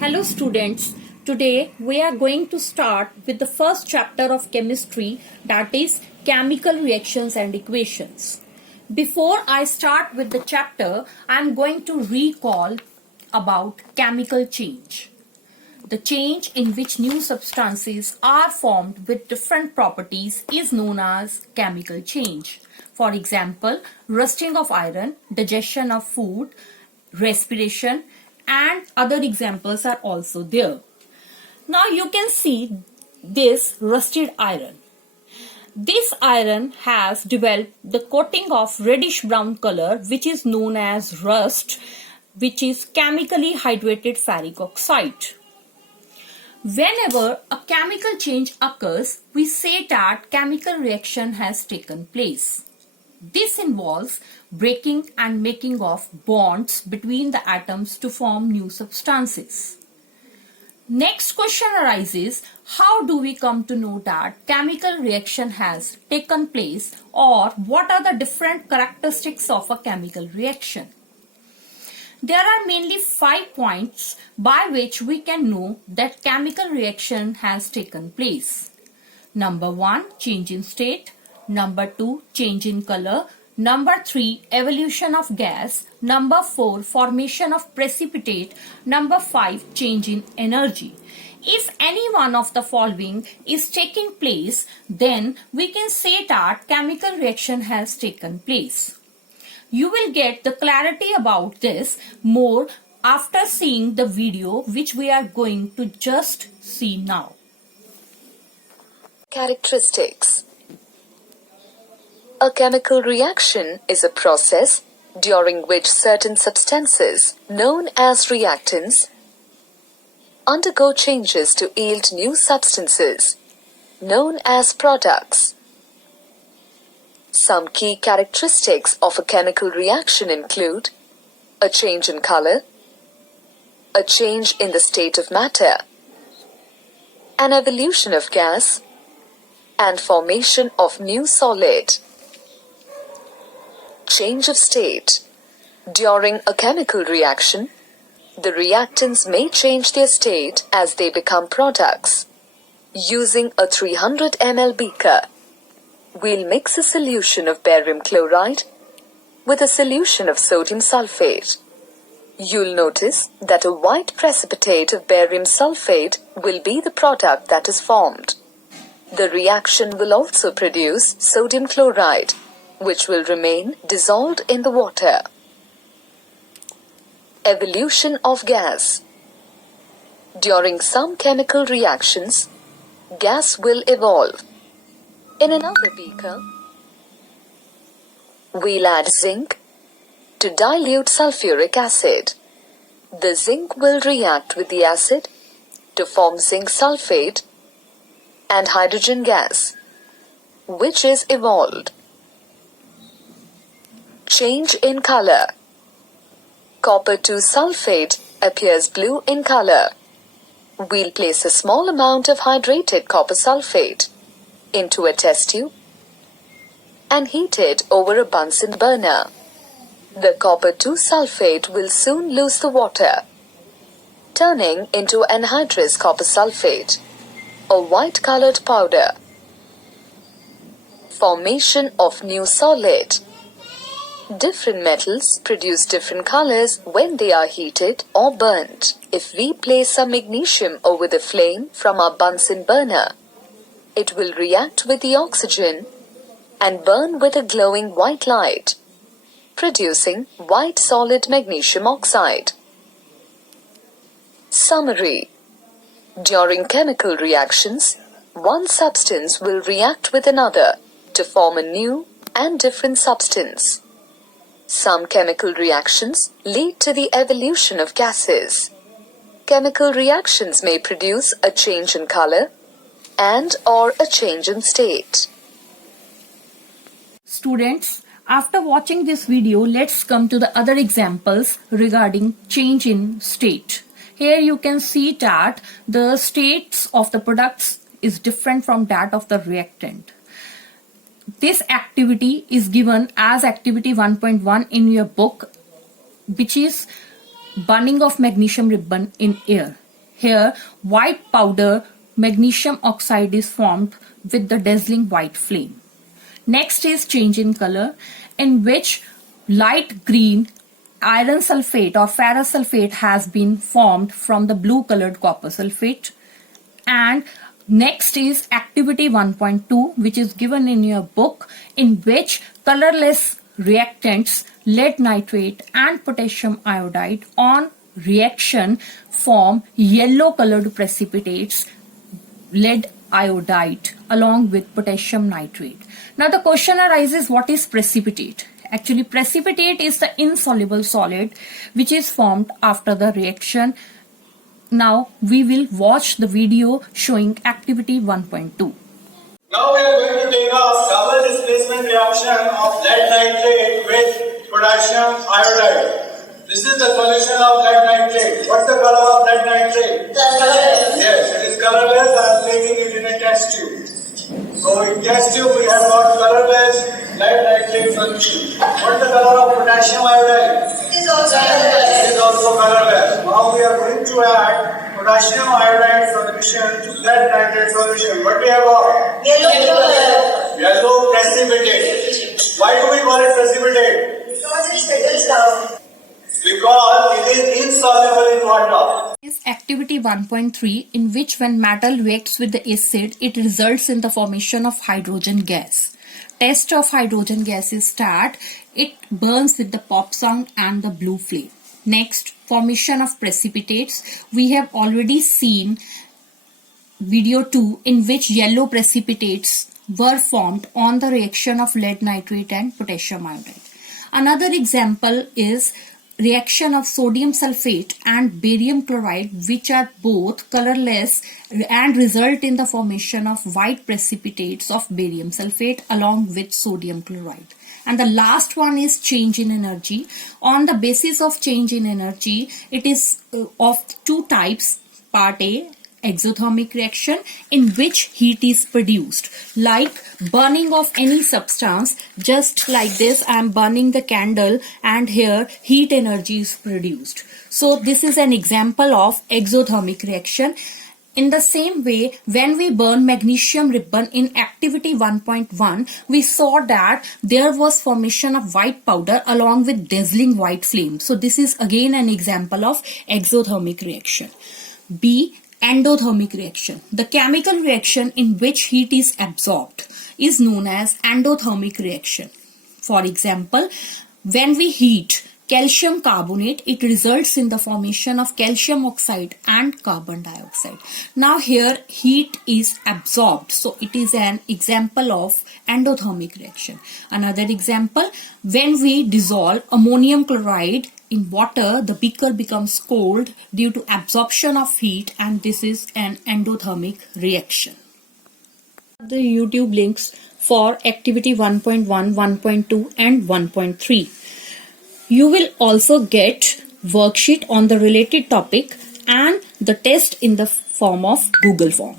Hello students, today we are going to start with the first chapter of chemistry, that is chemical reactions and equations. Before I start with the chapter, I am going to recall about chemical change. The change in which new substances are formed with different properties is known as chemical change. For example, rusting of iron, digestion of food, respiration, and other examples are also there. Now you can see this rusted iron. This iron has developed the coating of reddish brown color which is known as rust, which is chemically hydrated ferric oxide. Whenever a chemical change occurs, we say that chemical reaction has taken place. This involves breaking and making of bonds between the atoms to form new substances. Next question arises, how do we come to know that chemical reaction has taken place, or what are the different characteristics of a chemical reaction? There are mainly 5 points by which we can know that chemical reaction has taken place. Number 1, change in state. Number 2, change in color. Number 3, evolution of gas. Number 4, formation of precipitate. Number 5, change in energy. If any one of the following is taking place, then we can say that chemical reaction has taken place. You will get the clarity about this more after seeing the video which we are going to just see now. Characteristics. A chemical reaction is a process during which certain substances, known as reactants, undergo changes to yield new substances, known as products. Some key characteristics of a chemical reaction include a change in color, a change in the state of matter, an evolution of gas, and formation of new solid. Change of state. During a chemical reaction, the reactants may change their state as they become products. Using a 300 ml beaker, we'll mix a solution of barium chloride with a solution of sodium sulfate. You'll notice that a white precipitate of barium sulfate will be the product that is formed. The reaction will also produce sodium chloride, which will remain dissolved in the water. Evolution of gas. During some chemical reactions, gas will evolve. In another beaker, we'll add zinc to dilute sulfuric acid. The zinc will react with the acid to form zinc sulfate and hydrogen gas, which is evolved. Change in color. Copper 2 sulfate appears blue in color. We'll place a small amount of hydrated copper sulfate into a test tube and heat it over a Bunsen burner. The copper 2 sulfate will soon lose the water, turning into anhydrous copper sulfate, a white-colored powder. Formation of new solid. Different metals produce different colors when they are heated or burnt. If we place some magnesium over the flame from our Bunsen burner, it will react with the oxygen and burn with a glowing white light, producing white solid magnesium oxide. Summary. During chemical reactions, one substance will react with another to form a new and different substance. Some chemical reactions lead to the evolution of gases. Chemical reactions may produce a change in color and or a change in state. Students, after watching this video, let's come to the other examples regarding change in state. Here you can see that the states of the products is different from that of the reactant. This activity is given as activity 1.1 in your book, which is burning of magnesium ribbon in air. Here, white powder magnesium oxide is formed with the dazzling white flame. Next is change in color, in which light green iron sulfate or ferrous sulfate has been formed from the blue colored copper sulfate. And next is activity 1.2, which is given in your book, in which colorless reactants lead nitrate and potassium iodide on reaction form yellow colored precipitates, lead iodide along with potassium nitrate. Now the question arises, what is precipitate? Actually, precipitate is the insoluble solid which is formed after the reaction. Now we will watch the video showing activity 1.2. Now we are going to take a double displacement reaction of lead nitrate with potassium iodide. This is the solution of lead nitrate. What's the color of lead nitrate? Colorless. Yes, it is colorless. I am taking it in a test tube. So in test tube we have got colorless lead nitrate solution. What's the color of potassium iodide? It is also colorless. It is also colorless. Now we are going to add potassium iodide solution to lead nitrate solution. What we have got? Yellow color. Yellow precipitate. Why do we call it precipitate? Because it settles down. Because it is insoluble in water. Is activity 1.3, in which when metal reacts with the acid, it results in the formation of hydrogen gas. Test of hydrogen gas is start. It burns with the pop sound and the blue flame. Next, formation of precipitates. We have already seen video 2, in which yellow precipitates were formed on the reaction of lead nitrate and potassium iodide. Another example is reaction of sodium sulfate and barium chloride, which are both colorless and result in the formation of white precipitates of barium sulfate along with sodium chloride. And the last one is change in energy. On the basis of change in energy, it is of two types. Part A, exothermic reaction, in which heat is produced, like burning of any substance. Just like this, I am burning the candle and here heat energy is produced. So this is an example of exothermic reaction. In the same way, when we burn magnesium ribbon in activity 1.1, we saw that there was formation of white powder along with dazzling white flame. So this is again an example of exothermic reaction. B, endothermic reaction. The chemical reaction in which heat is absorbed is known as endothermic reaction. For example, when we heat calcium carbonate, it results in the formation of calcium oxide and carbon dioxide. Now here heat is absorbed, so it is an example of endothermic reaction. Another example, when we dissolve ammonium chloride in water, the beaker becomes cold due to absorption of heat, and this is an endothermic reaction. The YouTube links for activity 1.1, 1.2 and 1.3. You will also get worksheet on the related topic and the test in the form of Google form.